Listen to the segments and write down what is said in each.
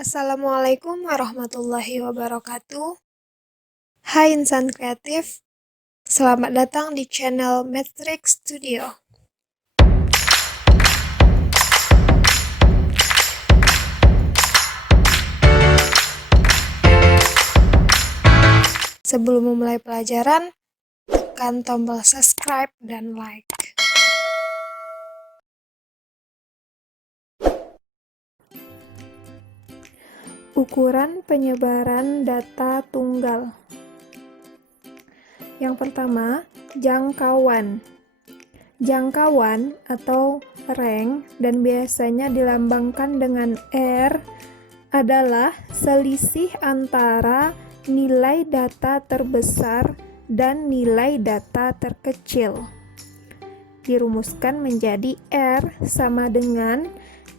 Assalamualaikum warahmatullahi wabarakatuh. Hai insan kreatif, selamat datang di channel Matrix Studio. Sebelum memulai pelajaran, tekan tombol subscribe dan like. Ukuran penyebaran data tunggal. Yang pertama, jangkauan. Jangkauan atau rank dan biasanya dilambangkan dengan R adalah selisih antara nilai data terbesar dan nilai data terkecil. Dirumuskan menjadi R sama dengan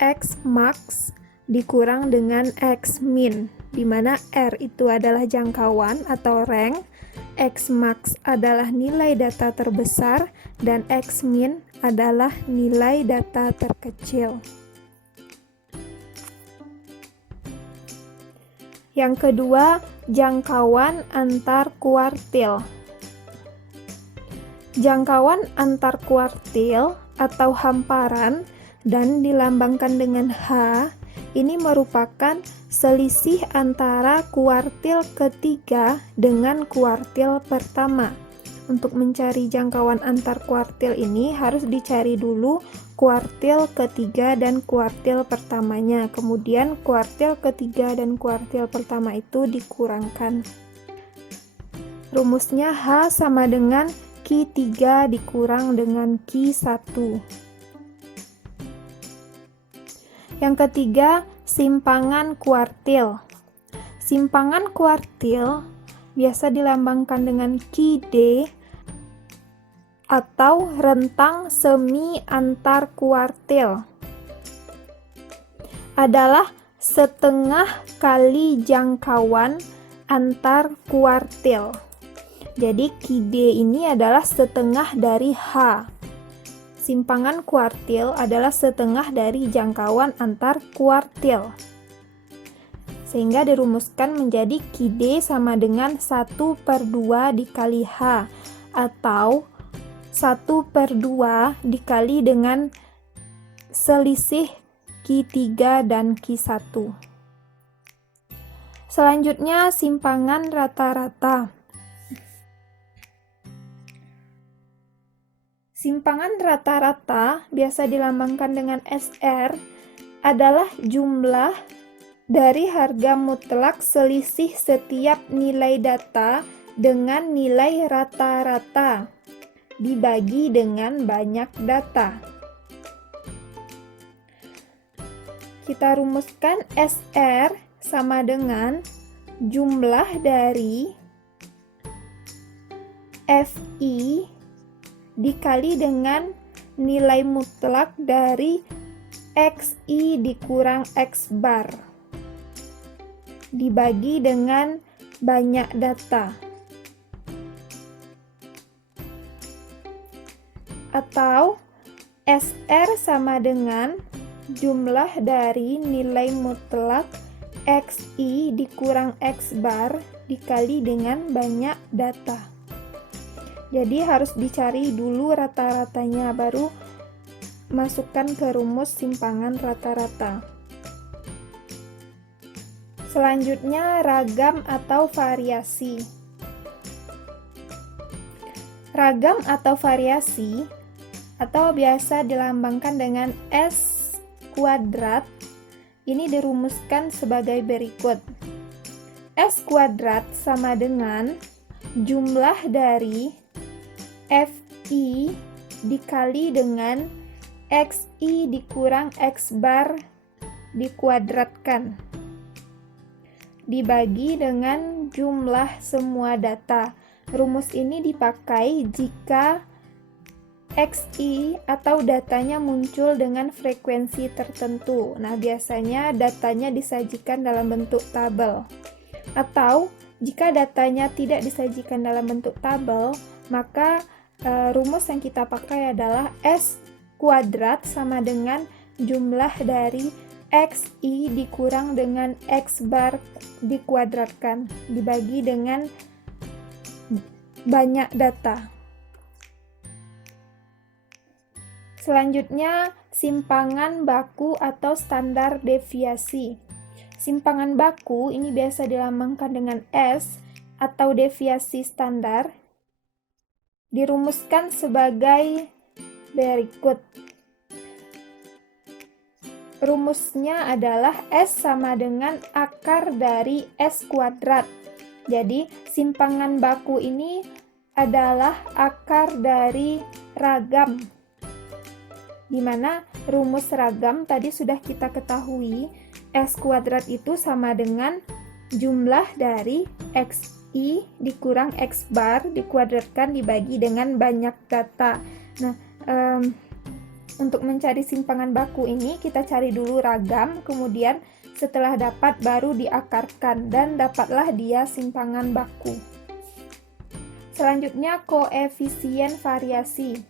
X max dikurang dengan X min, di mana R itu adalah jangkauan atau rank, X max adalah nilai data terbesar, dan X min adalah nilai data terkecil. Yang kedua, jangkauan antar kuartil. Jangkauan antar kuartil atau hamparan dan dilambangkan dengan H ini merupakan selisih antara kuartil ketiga dengan kuartil pertama. Untuk mencari jangkauan antar kuartil ini harus dicari dulu kuartil ketiga dan kuartil pertamanya. Kemudian kuartil ketiga dan kuartil pertama itu dikurangkan. Rumusnya H sama dengan Q3 dikurang dengan Q1. Yang ketiga, simpangan kuartil. Simpangan kuartil biasa dilambangkan dengan QD atau rentang semi antar kuartil. Adalah setengah kali jangkauan antar kuartil. Jadi QD ini adalah setengah dari H. Simpangan kuartil adalah setengah dari jangkauan antar kuartil. Sehingga dirumuskan menjadi QD sama dengan 1/2 dikali H, atau 1/2 dikali dengan selisih Q3 dan Q1. Selanjutnya, simpangan rata-rata. Simpangan rata-rata biasa dilambangkan dengan SR adalah jumlah dari harga mutlak selisih setiap nilai data dengan nilai rata-rata dibagi dengan banyak data. Kita rumuskan SR sama dengan jumlah dari FI dikali dengan nilai mutlak dari XI dikurang X bar dibagi dengan banyak data, atau SR sama dengan jumlah dari nilai mutlak XI dikurang X bar dikali dengan banyak data. Jadi harus dicari dulu rata-ratanya, baru masukkan ke rumus simpangan rata-rata. Selanjutnya, ragam atau variasi. Ragam atau variasi atau biasa dilambangkan dengan S kuadrat ini dirumuskan sebagai berikut. S kuadrat sama dengan jumlah dari FI dikali dengan XI dikurang X bar dikuadratkan dibagi dengan jumlah semua data. Rumus ini dipakai jika XI atau datanya muncul dengan frekuensi tertentu. Nah, biasanya datanya disajikan dalam bentuk tabel. Atau jika datanya tidak disajikan dalam bentuk tabel, maka rumus yang kita pakai adalah S kuadrat sama dengan jumlah dari XI dikurang dengan X bar dikuadratkan, dibagi dengan banyak data. Selanjutnya, simpangan baku atau standar deviasi. Simpangan baku ini biasa dilambangkan dengan S atau deviasi standar. Dirumuskan sebagai berikut. Rumusnya adalah S sama dengan akar dari S kuadrat. Jadi, simpangan baku ini adalah akar dari ragam, di mana rumus ragam tadi sudah kita ketahui, S kuadrat itu sama dengan jumlah dari XI dikurang X bar dikuadratkan dibagi dengan banyak data. Nah, untuk mencari simpangan baku ini kita cari dulu ragam, kemudian setelah dapat baru diakarkan dan dapatlah dia simpangan baku. Selanjutnya, koefisien variasi.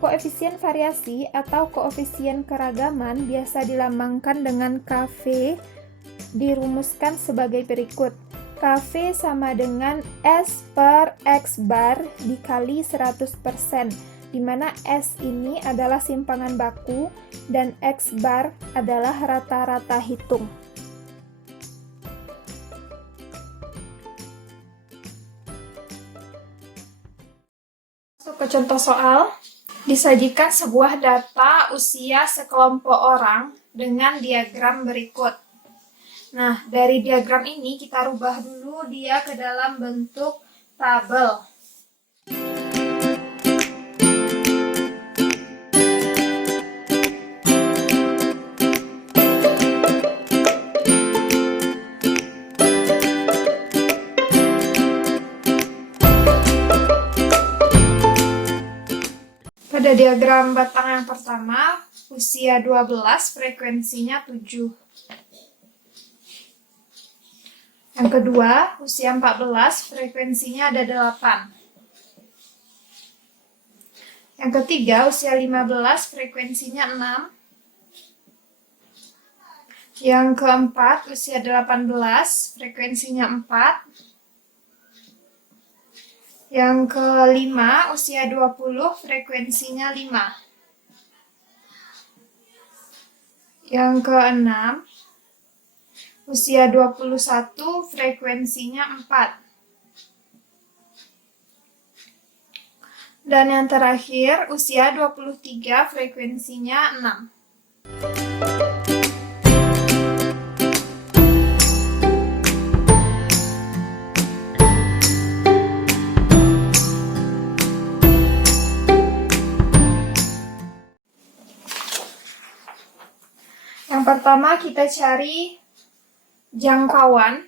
Koefisien variasi atau koefisien keragaman biasa dilambangkan dengan KV, dirumuskan sebagai berikut. KV sama dengan S per X bar dikali 100%, di mana S ini adalah simpangan baku dan X bar adalah rata-rata hitung. Masuk ke contoh soal. Disajikan sebuah data usia sekelompok orang dengan diagram berikut. Nah, dari diagram ini kita rubah dulu dia ke dalam bentuk tabel. Pada diagram batang yang pertama, usia 12, frekuensinya 7. Yang kedua, usia 14, frekuensinya ada 8. Yang ketiga, usia 15, frekuensinya 6. Yang keempat, usia 18, frekuensinya 4. Yang kelima, usia 20, frekuensinya 5. Yang keenam, usia 21, frekuensinya 4. Dan yang terakhir, usia 23, frekuensinya 6. Yang pertama kita cari jangkauan.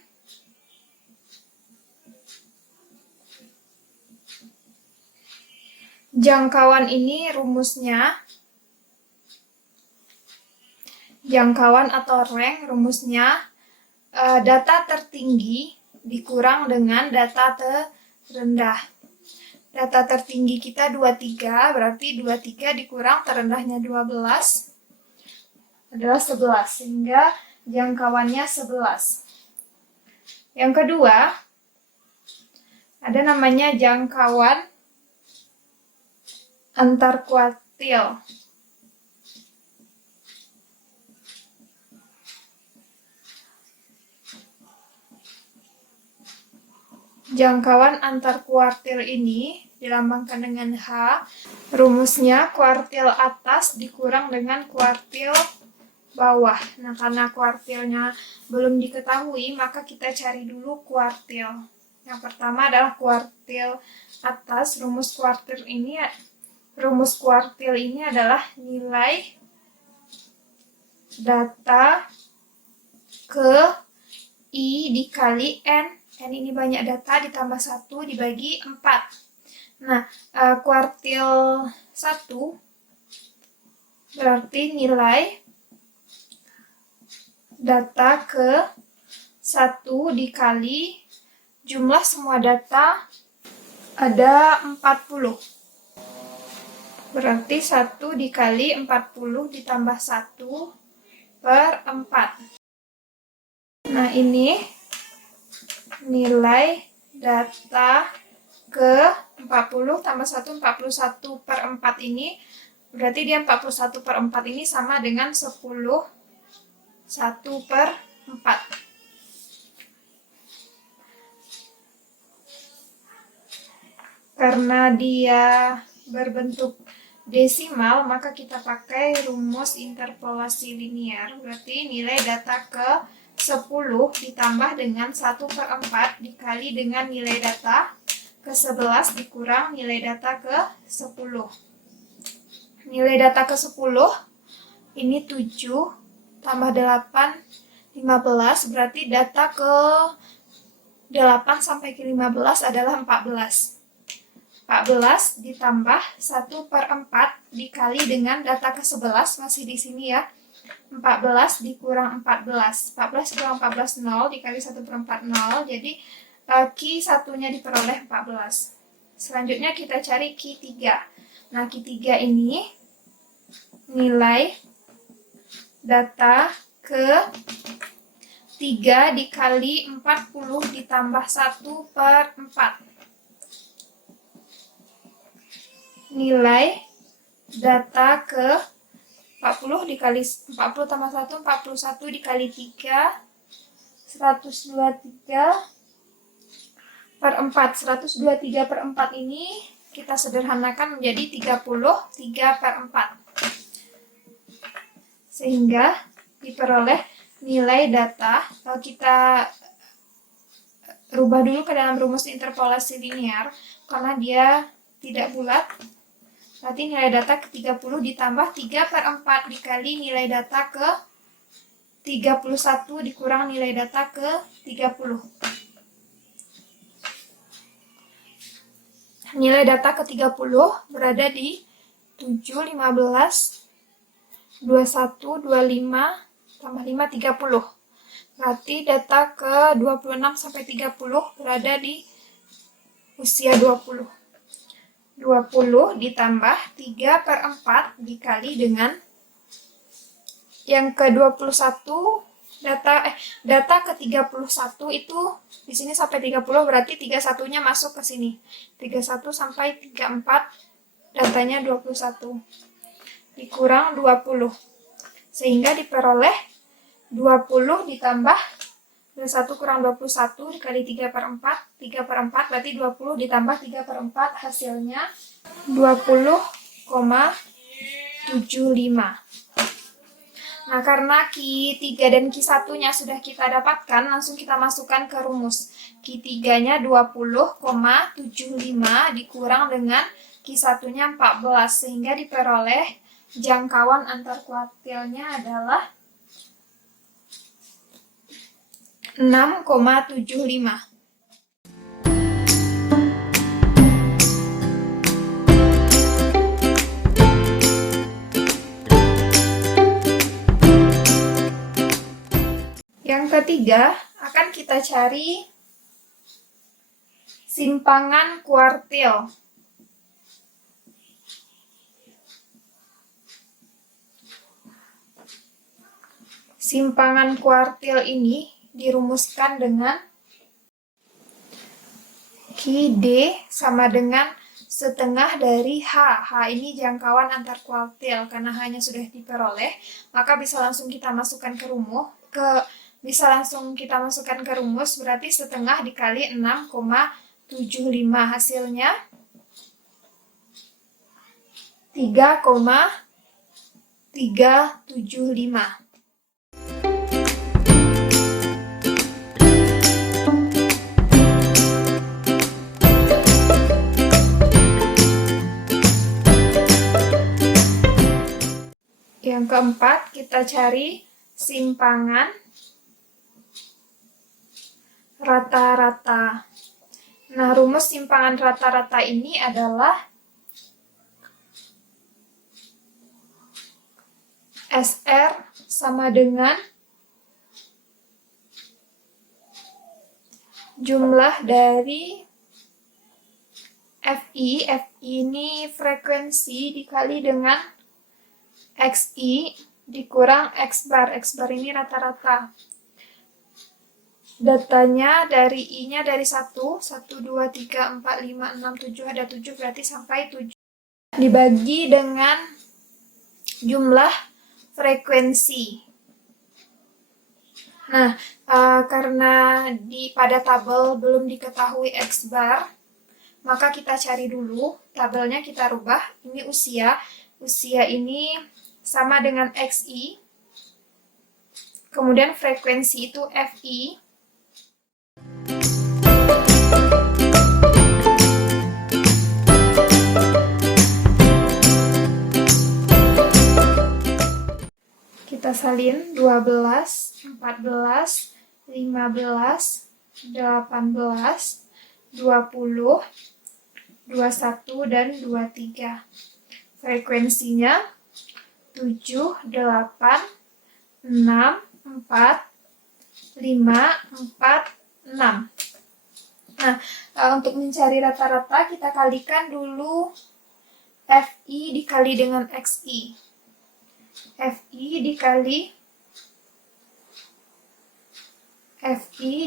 Jangkauan ini rumusnya, jangkauan atau rank rumusnya data tertinggi dikurang dengan data terendah. Data tertinggi kita 23, berarti 23 dikurang terendahnya 12 adalah 11, sehingga jangkauannya 11. Yang kedua, ada namanya jangkauan antar kuartil. Jangkauan antar kuartil ini dilambangkan dengan H. Rumusnya kuartil atas dikurang dengan kuartil bawah. Nah, karena kuartilnya belum diketahui, maka kita cari dulu kuartil. Yang pertama adalah kuartil atas. Rumus kuartil ini adalah nilai data ke I dikali N. N ini banyak data ditambah 1 dibagi 4. Nah, kuartil 1 berarti nilai data ke 1 dikali jumlah semua data ada 40. Berarti 1 dikali 40 ditambah 1 per 4. Nah, ini nilai data ke 40 tambah 1, 41 per 4 ini, berarti dia 41 per 4 ini sama dengan 10, 1 per 4. Karena dia berbentuk desimal, maka kita pakai rumus interpolasi linear. Berarti nilai data ke 10 ditambah dengan 1 per 4 dikali dengan nilai data ke 11 dikurang nilai data ke 10. Nilai data ke 10 ini 7 tambah 8, 15, berarti data ke 8 sampai ke 15 adalah 14. 14 ditambah 1 per 4 dikali dengan data ke 11, masih di sini ya. 14 dikurang 14. 14 kurang 14, 0, dikali 1 per 4, 0. Jadi Q satunya diperoleh 14. Selanjutnya kita cari Q3. Nah, Q3 ini nilai data ke 3 dikali 40 ditambah 1 per 4. Nilai data ke 40 dikali 40 tambah 1, 41 dikali 3, 123 per 4. 123 per 4 ini kita sederhanakan menjadi 33 per 4. Sehingga diperoleh nilai data, kalau kita rubah dulu ke dalam rumus interpolasi linear, karena dia tidak bulat, berarti nilai data ke 30 ditambah 3 per 4 dikali nilai data ke 31 dikurang nilai data ke 30. Nilai data ke 30 berada di 7, 15, 21, 25, tambah 5, 30. Berarti data ke 26 sampai 30 berada di usia 20. 20 ditambah 3 per 4 dikali dengan yang ke 21, data ke 31 itu di sini sampai 30, berarti 31-nya masuk ke sini. 31 sampai 34 datanya 21 dikurang 20. Sehingga diperoleh 20 ditambah 21 kurang 21 dikali 3 per 4, 3 per 4 berarti 20 ditambah 3 per 4 hasilnya 20,75. Nah, karena Q3 dan Q1-nya sudah kita dapatkan, langsung kita masukkan ke rumus. Q3-nya 20,75 dikurang dengan Q1-nya 14, sehingga diperoleh jangkauan antar kuartilnya adalah 6,75. Yang ketiga, akan kita cari simpangan kuartil. Simpangan kuartil ini dirumuskan dengan Q_D sama dengan setengah dari H. H ini jangkauan antar kuartil. Karena H-nya sudah diperoleh, maka bisa langsung kita masukkan ke rumus. Berarti setengah dikali 6,75. Hasilnya 3,375. Yang keempat, kita cari simpangan rata-rata. Nah, rumus simpangan rata-rata ini adalah SR sama dengan jumlah dari FI ini frekuensi dikali dengan XI dikurang X bar. X bar ini rata-rata. Datanya dari I-nya dari 1, 1, 2, 3, 4, 5, 6, 7, ada 7 berarti sampai 7. Dibagi dengan jumlah frekuensi. Nah, karena pada tabel belum diketahui X bar, maka kita cari dulu, tabelnya kita rubah, ini usia. Usia ini sama dengan XI, kemudian frekuensi itu FI. Kita salin 12, 14, 15, 18, 20, 21, dan 23. Frekuensinya 7, 8, 6, 4, 5, 4, 6. Nah, untuk mencari rata-rata kita kalikan dulu FI dikali dengan XI. FI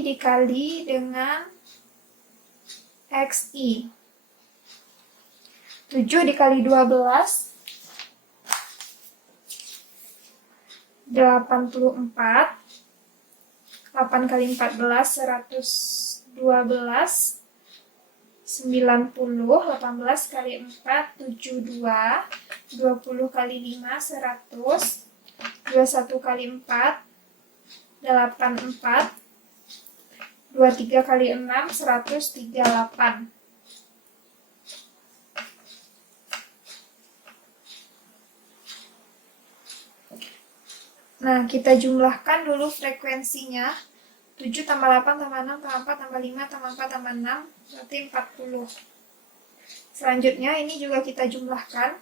dikali dengan XI. 7 dikali 12, 84. 8 kali 14, 112. 90, 18 kali 4, 72, 20 kali 5, 100, 21 kali 4, 84, 23 kali 6, 138. Nah, kita jumlahkan dulu frekuensinya. 7 tambah 8 tambah 6 tambah 4 tambah 5 tambah 4 tambah 6 berarti 40. Selanjutnya ini juga kita jumlahkan.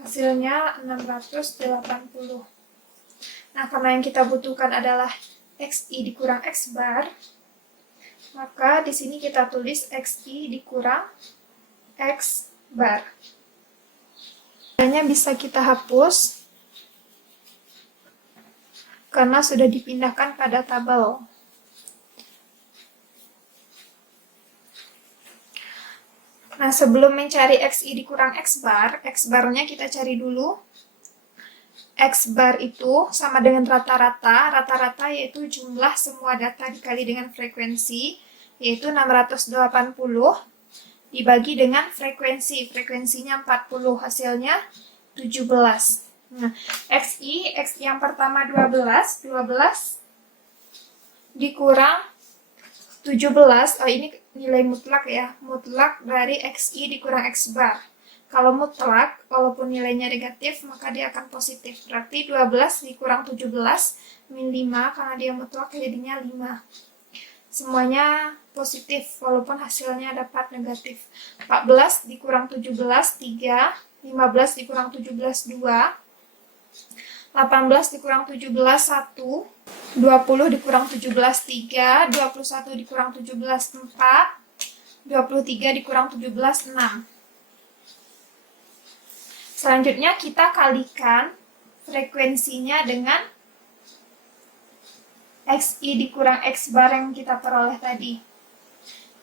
Hasilnya 680. Nah, karena yang kita butuhkan adalah XI dikurang X bar, maka di sini kita tulis XI dikurang X bar. Hanya bisa kita hapus karena sudah dipindahkan pada tabel. Nah, sebelum mencari XI dikurang X bar-nya kita cari dulu. X bar itu sama dengan rata-rata. Rata-rata yaitu jumlah semua data dikali dengan frekuensi, yaitu 680 dibagi dengan frekuensi. Frekuensinya 40, hasilnya 17. Nah, XI yang pertama 12 dikurang 17, ini nilai mutlak ya, mutlak dari XI dikurang X bar. Kalau mutlak, walaupun nilainya negatif, maka dia akan positif. Berarti 12 dikurang 17, min 5, karena dia mutlak jadinya 5. Semuanya positif, walaupun hasilnya dapat negatif. 14 dikurang 17, 3. 15 dikurang 17, 2. 18 dikurang 17, 1. 20 dikurang 17, 3. 21 dikurang 17, 4. 23 dikurang 17, 6. Selanjutnya kita kalikan frekuensinya dengan XI dikurang X bar yang kita peroleh tadi.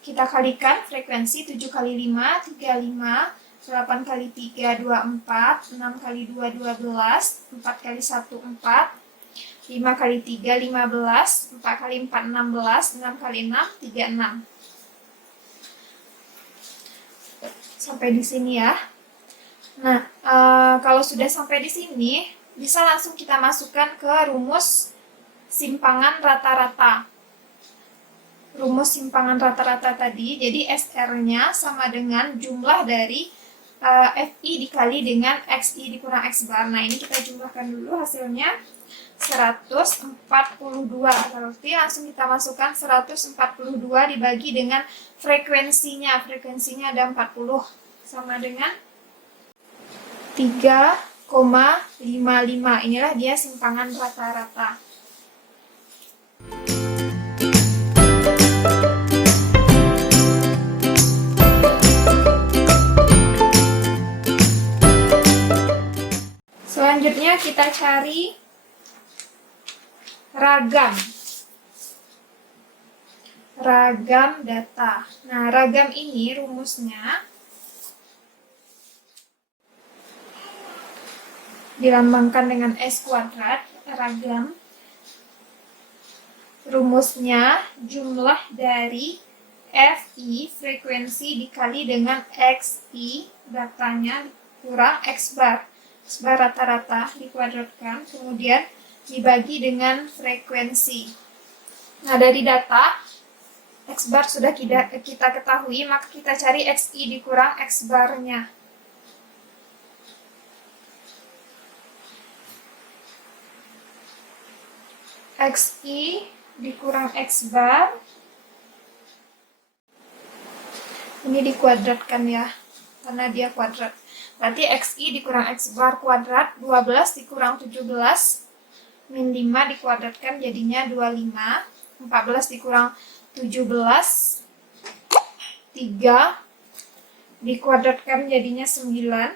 Kita kalikan frekuensi 7 kali 5, 35. 8 kali 3, 24, 6 kali 2, 12, 4 kali 1, 4, 5 kali 3, 15, 4 kali 4, 16, 6 kali 6, 36. Sampai di sini ya. Nah, kalau sudah sampai di sini, bisa langsung kita masukkan ke rumus simpangan rata-rata. Rumus simpangan rata-rata tadi, jadi SR-nya sama dengan jumlah dari FI dikali dengan XI dikurang X bar. Nah, ini kita jumlahkan dulu hasilnya 142. Berarti langsung kita masukkan 142 dibagi dengan frekuensinya. Frekuensinya ada 40. Sama dengan 3,55. Inilah dia simpangan rata-rata. Selanjutnya kita cari ragam. Ragam data. Nah, ragam ini rumusnya dilambangkan dengan S kuadrat. Ragam rumusnya jumlah dari FI frekuensi dikali dengan XI datanya kurang X bar. X bar rata-rata dikuadratkan, kemudian dibagi dengan frekuensi. Nah, dari data X bar sudah kita ketahui, maka kita cari XI dikurang X barnya. XI dikurang X bar. Ini dikuadratkan ya, karena dia kuadrat. Berarti XI dikurang X bar kuadrat, 12 dikurang 17, min 5 dikuadratkan jadinya 25, 14 dikurang 17, 3 dikuadratkan jadinya 9,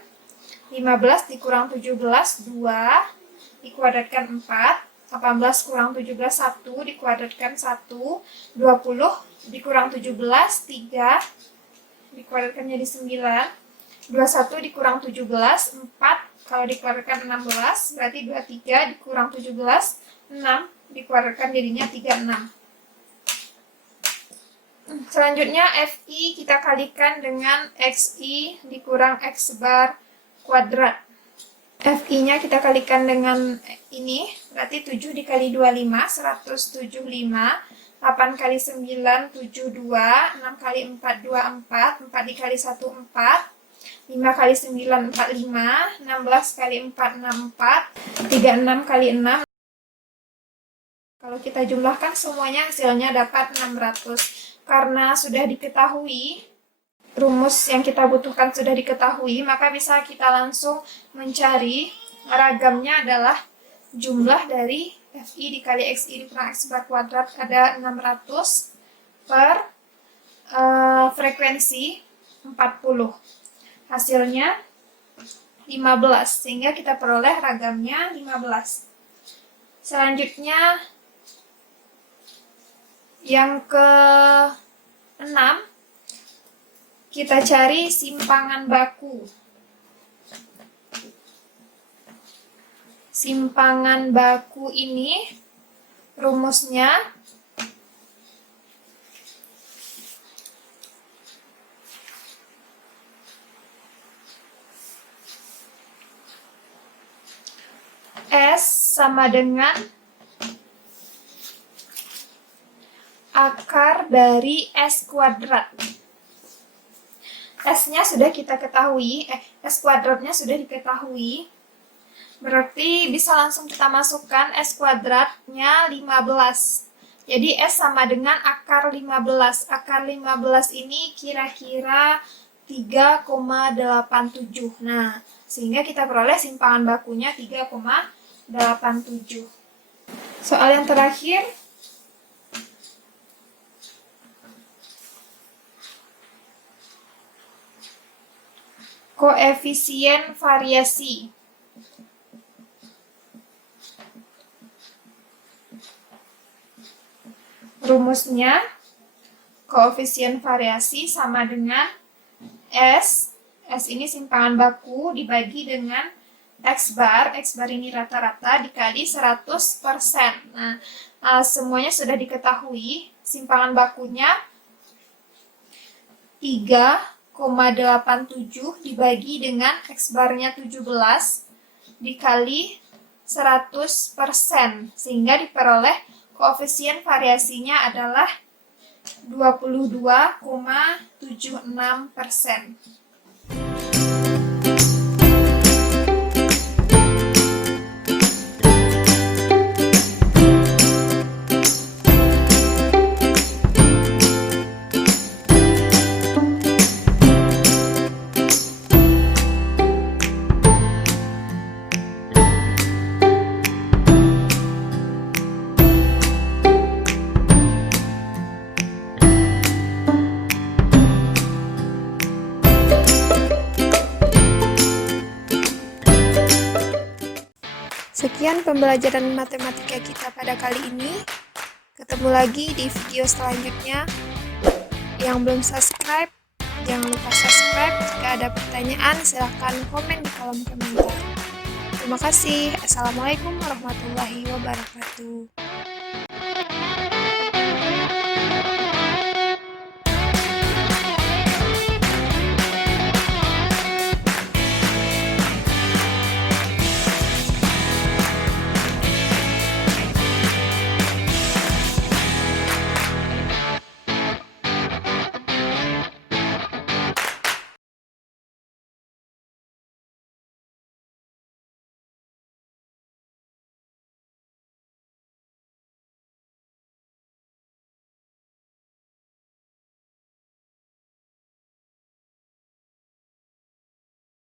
15 dikurang 17, 2 dikuadratkan 4, 18 kurang 17, 1 dikuadratkan 1, 20 dikurang 17, 3 dikuadratkan jadi 9, 21 dikurang 17, 4 kalau dikuadratkan 16, berarti 23 dikurang 17, 6 dikuadratkan jadinya 36. Selanjutnya FI kita kalikan dengan XI dikurang X bar kuadrat. FI-nya kita kalikan dengan ini, berarti 7 dikali 25, 175, 8 kali 9, 72, 6 kali 4, 24, 4 dikali 1, 4, 5 kali 9, 45, 16 kali 4, 64, 36 kali 6. Kalau kita jumlahkan semuanya hasilnya dapat 600. Karena sudah diketahui, rumus yang kita butuhkan sudah diketahui, maka bisa kita langsung mencari ragamnya adalah jumlah dari FI dikali XI dikurang X bar kuadrat, ada 600 per frekuensi 40. Hasilnya 15, sehingga kita peroleh ragamnya 15. Selanjutnya yang ke-6, kita cari simpangan baku. Simpangan baku ini rumusnya S sama dengan akar dari S kuadrat. S-nya sudah kita ketahui, S kuadratnya sudah diketahui. Berarti bisa langsung kita masukkan S kuadratnya 15. Jadi S sama dengan akar 15. Akar 15 ini kira-kira 3,87. Nah, sehingga kita peroleh simpangan bakunya 3,87. Soal yang terakhir, koefisien variasi. Rumusnya, koefisien variasi sama dengan S. S ini simpangan baku dibagi dengan X bar. X bar ini rata-rata dikali 100%. Nah, semuanya sudah diketahui. Simpangan bakunya 3,87 dibagi dengan X barnya 17 dikali 100%, sehingga diperoleh koefisien variasinya adalah 22,76%. Sekian pembelajaran matematika kita pada kali ini. Ketemu lagi di video selanjutnya. Yang belum subscribe, jangan lupa subscribe. Jika ada pertanyaan, silahkan komen di kolom komentar. Terima kasih. Assalamualaikum warahmatullahi wabarakatuh.